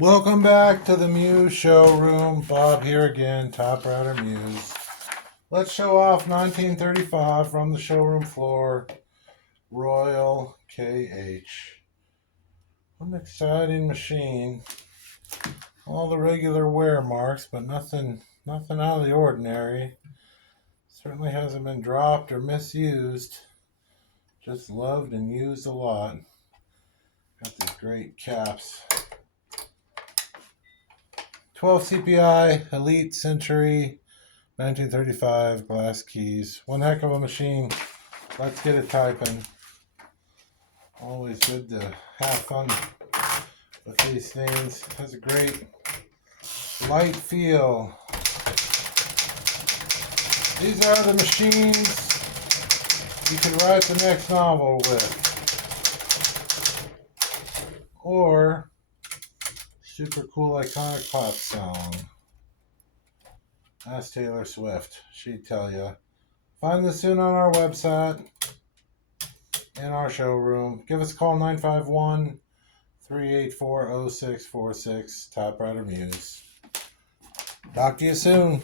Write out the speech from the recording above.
Welcome back to the Muse showroom. Bob here again, Typewriter Muse. Let's show off 1935 from the showroom floor. Royal KH. What an exciting machine. All the regular wear marks, but nothing out of the ordinary. Certainly hasn't been dropped or misused. Just loved and used a lot. Got these great caps. 12 CPI, Elite Century, 1935, glass keys. One heck of a machine. Let's get it typing. Always good to have fun with these things. Has a great light feel. These are the machines you could write the next novel with. Or super cool iconic pop song. Ask Taylor Swift. She'd tell you. Find this soon on our website, in our showroom. Give us a call, 951-384-0646, Typewriter Muse. Talk to you soon.